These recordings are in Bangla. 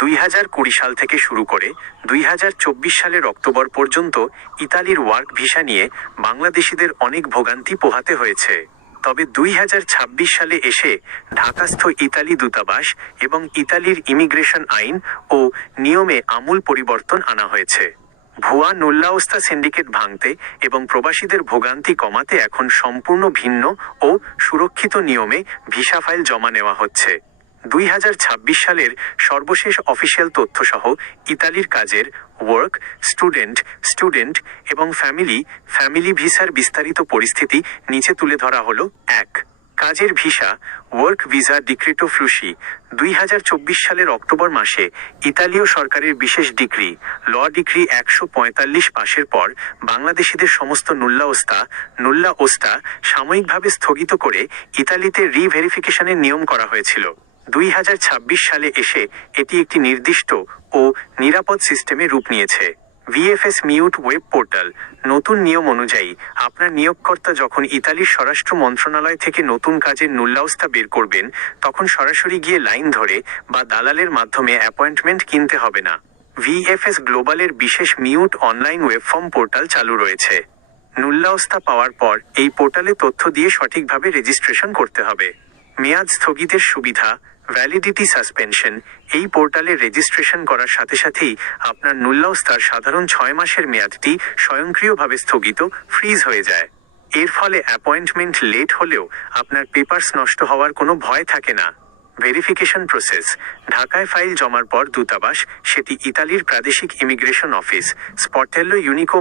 2020 সাল থেকে শুরু করে 2024 সালের অক্টোবর পর্যন্ত ইতালির ওয়ার্ক ভিসা নিয়ে বাংলাদেশিদের অনেক ভোগান্তি পোহাতে হয়েছে। তবে 2026 সালে এসে ঢাকাস্থ ইতালি দূতাবাস এবং ইতালির ইমিগ্রেশন আইন ও নিয়মে আমূল পরিবর্তন আনা হয়েছে। ভুয়া নুল্লাওস্তা সিন্ডিকেট ভাঙতে এবং প্রবাসীদের ভোগান্তি কমাতে এখন সম্পূর্ণ ভিন্ন ও সুরক্ষিত নিয়মে ভিসা ফাইল জমা নেওয়া হচ্ছে। 2026 সালের সর্বশেষ অফিসিয়াল তথ্যসহ ইতালির কাজের ওয়ার্ক, স্টুডেন্ট এবং ফ্যামিলি ভিসার বিস্তারিত পরিস্থিতি নিচে তুলে ধরা হলো। 1. কাজের ভিসা ওয়ার্ক ভিসা ডিক্রেটো ফ্লুসি 2024 সালের অক্টোবর মাসে ইতালীয় সরকারের বিশেষ ডিক্রি ল ডিক্রি 145 পাশের পর বাংলাদেশিদের সমস্ত নুল্লা ওস্তা সাময়িকভাবে স্থগিত করে ইতালিতে রিভেরিফিকেশনের নিয়ম করা হয়েছিল। 2026 সালে এসে এটি একটি নির্দিষ্ট ও নিরাপদ সিস্টেমে রূপ নিয়েছে। ভিএফএস মিউট ওয়েব পোর্টাল নতুন নিয়ম অনুযায়ী আপনার নিয়োগকর্তা যখন ইতালির স্বরাষ্ট্র মন্ত্রণালয় থেকে নতুন কাজের নুল্লাওস্তা বের করবেন, তখন সরাসরি গিয়ে লাইন ধরে বা দালালের মাধ্যমে অ্যাপয়েন্টমেন্ট কিনতে হবে না। ভিএফএস গ্লোবালের বিশেষ মিউট অনলাইন ওয়েবফর্ম পোর্টাল চালু রয়েছে। নুল্লাওস্তা পাওয়ার পর এই পোর্টালে তথ্য দিয়ে সঠিকভাবে রেজিস্ট্রেশন করতে হবে। মেয়াদ স্থগিতের সুবিধা ভ্যালিডিটি সাসপেনশন এই পোর্টালে রেজিস্ট্রেশন করার সাথে সাথেই আপনার নুল্লাওস্তার সাধারণ 6 মাসের মেয়াদটি স্বয়ংক্রিয়ভাবে স্থগিত ফ্রিজ হয়ে যায়। এর ফলে অ্যাপয়েন্টমেন্ট লেট হলেও আপনার পেপারস নষ্ট হওয়ার কোনো ভয় থাকে না। ভেরিফিকেশন প্রসেস ঢাকায় ফাইল জমার পর দূতাবাস সেটি ইতালির প্রাদেশিক ইমিগ্রেশন অফিস স্পটেল্লো ইউনিকো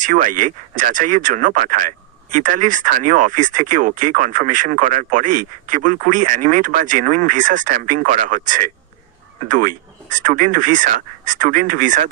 -SUI যাচাইয়ের জন্য পাঠায়। ইতালির স্থানীয় অফিস থেকে ওকে কনফার্মেশন করার পরেই কেবল 20 অ্যানিমেট বা জেনুইন ভিসা স্ট্যাম্পিং করা হচ্ছে। 2. স্টুডেন্ট ভিসা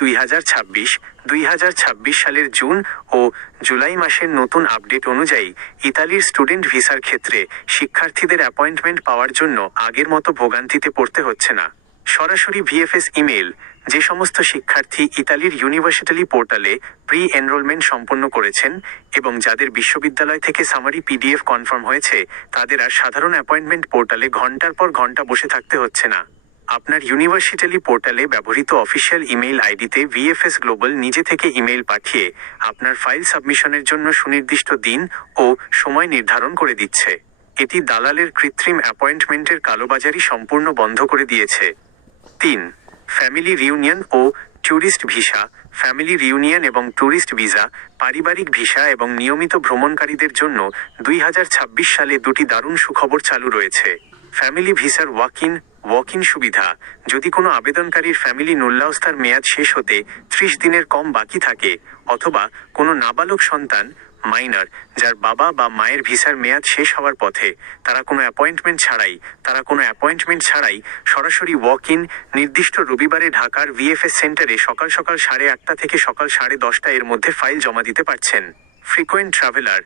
2026 সালের জুন ও জুলাই মাসের নতুন আপডেট অনুযায়ী ইতালির স্টুডেন্ট ভিসার ক্ষেত্রে শিক্ষার্থীদের অ্যাপয়েন্টমেন্ট পাওয়ার জন্য আগের মতো ভোগান্তিতে পড়তে হচ্ছে না। সরাসরি ভিএফএস ইমেল যে সমস্ত শিক্ষার্থী ইতালির ইউনিভার্সিটি পোর্টালে প্রি এনরোলমেন্ট সম্পন্ন করেছেন এবং যাদের বিশ্ববিদ্যালয় থেকে সামারি পিডিএফ কনফার্ম হয়েছে, তাদের আর সাধারণ অ্যাপয়েন্টমেন্ট পোর্টালে ঘন্টার পর ঘন্টা বসে থাকতে হচ্ছে না। আপনার ইউনিভার্সিটি পোর্টালে ব্যবহৃত অফিসিয়াল ইমেইল আইডিতে ভিএফএস গ্লোবাল নিজে থেকে ইমেইল পাঠিয়ে আপনার ফাইল সাবমিশনের জন্য সুনির্দিষ্ট দিন ও সময় নির্ধারণ করে দিচ্ছে। এটি দালালের কৃত্রিম অ্যাপয়েন্টমেন্টের কালোবাজারি সম্পূর্ণ বন্ধ করে দিয়েছে। 3. ফ্যামিলি রিউনিয়ন ও ট্যুরিস্ট ভিসা এবং ট্যুরিস্ট ভিসা পারিবারিক ভিসা এবং নিয়মিত ভ্রমণকারীদের জন্য 2026 সালে দুটি দারুণ সুখবর চালু রয়েছে। ফ্যামিলি ভিসার ওয়াক ইন সুবিধা যদি কোনো আবেদনকারীর ফ্যামিলি নুল্লাওস্তার মেয়াদ শেষ হতে 30 দিনের কম বাকি থাকে, অথবা কোনো নাবালক সন্তান মাইনর যার বাবা বা মায়ের ভিসার মেয়াদ শেষ হওয়ার পথে, তারা কোনো অ্যাপয়েন্টমেন্ট ছাড়াই সরাসরি ওয়াক ইন নির্দিষ্ট রবিবারে ঢাকার ভিএফএস সেন্টারে সকাল 8:30 থেকে সকাল 10:30 এর মধ্যে ফাইল জমা দিতে পারছেন। ফ্রিকোয়েন্ট ট্রাভেলার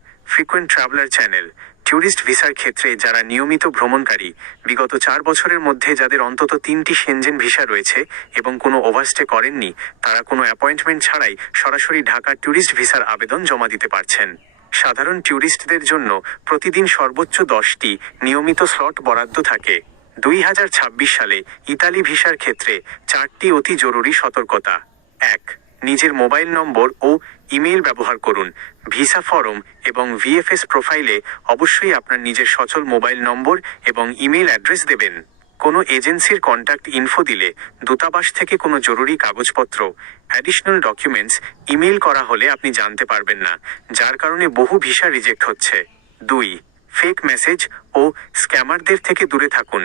চ্যানেল ট্যুরিস্ট ভিসার ক্ষেত্রে যারা নিয়মিত ভ্রমণকারী, বিগত 4 বছরের মধ্যে যাদের অন্তত 3টি সেনজেন ভিসা রয়েছে এবং কোনো ওভারস্টে করেননি, তারা কোনো অ্যাপয়েন্টমেন্ট ছাড়াই সরাসরি ঢাকা ট্যুরিস্ট ভিসার আবেদন জমা দিতে পারছেন। সাধারণ ট্যুরিস্টদের জন্য প্রতিদিন সর্বোচ্চ 10টি নিয়মিত স্লট বরাদ্দ থাকে। 2026 সালে ইতালি ভিসার ক্ষেত্রে 4টি অতি জরুরি সতর্কতা। 1. নিজের মোবাইল নম্বর ও ইমেইল ব্যবহার করুন। ভিসা ফর্ম এবং ভিএফএস প্রোফাইলে অবশ্যই আপনার নিজের সচল মোবাইল নম্বর এবং ইমেইল অ্যাড্রেস দেবেন। কোনো এজেন্সির কন্ট্যাক্ট ইনফো দিলে দূতাবাস থেকে কোনো জরুরি কাগজপত্র অ্যাডিশনাল ডকুমেন্টস ইমেইল করা হলে আপনি জানতে পারবেন না, যার কারণে বহু ভিসা রিজেক্ট হচ্ছে। 2. ফেক মেসেজ ও স্ক্যামারদের থেকে দূরে থাকুন।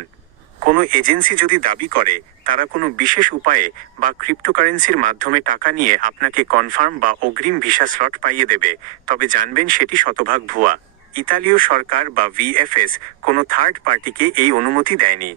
কোনো এজেন্সি যদি দাবি করে তারা কোনো বিশেষ উপায়ে বা ক্রিপ্টোকারেন্সির মাধ্যমে টাকা নিয়ে আপনাকে কনফার্ম বা অগ্রিম ভিসা স্লট পাইয়ে দেবে, তবে জানবেন সেটি শতভাগ ভুয়া। ইতালীয় সরকার বা ভিএফএস কোনো থার্ড পার্টিকে এই অনুমতি দেয়নি।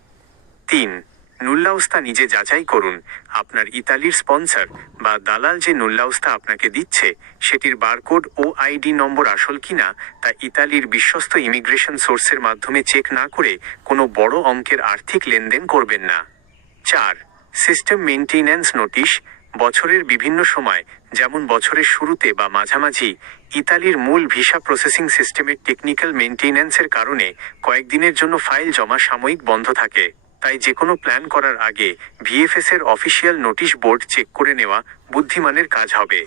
3. নুল্লাওস্তা নিজে যাচাই করুন। আপনার ইতালির স্পন্সর বা দালাল যে নুল্লাওস্তা আপনাকে দিচ্ছে সেটির বারকোড ও আইডি নম্বর আসল কিনা তা ইতালির বিশ্বস্ত ইমিগ্রেশন সোর্সের মাধ্যমে চেক না করে কোনো বড় অঙ্কের আর্থিক লেনদেন করবেন না। 4. সিস্টেম মেইনটেন্যান্স নোটিশ বছরের বিভিন্ন সময়, যেমন বছরের শুরুতে বা মাঝামাঝি, ইতালির মূল ভিসা প্রসেসিং সিস্টেমের টেকনিক্যাল মেইনটেন্যান্সের কারণে কয়েকদিনের জন্য ফাইল জমা সাময়িক বন্ধ থাকে। তাই যে কোনো প্ল্যান করার আগে ভিএফএস এর অফিসিয়াল নোটিশ বোর্ড চেক করে নেওয়া বুদ্ধিমানের কাজ হবে।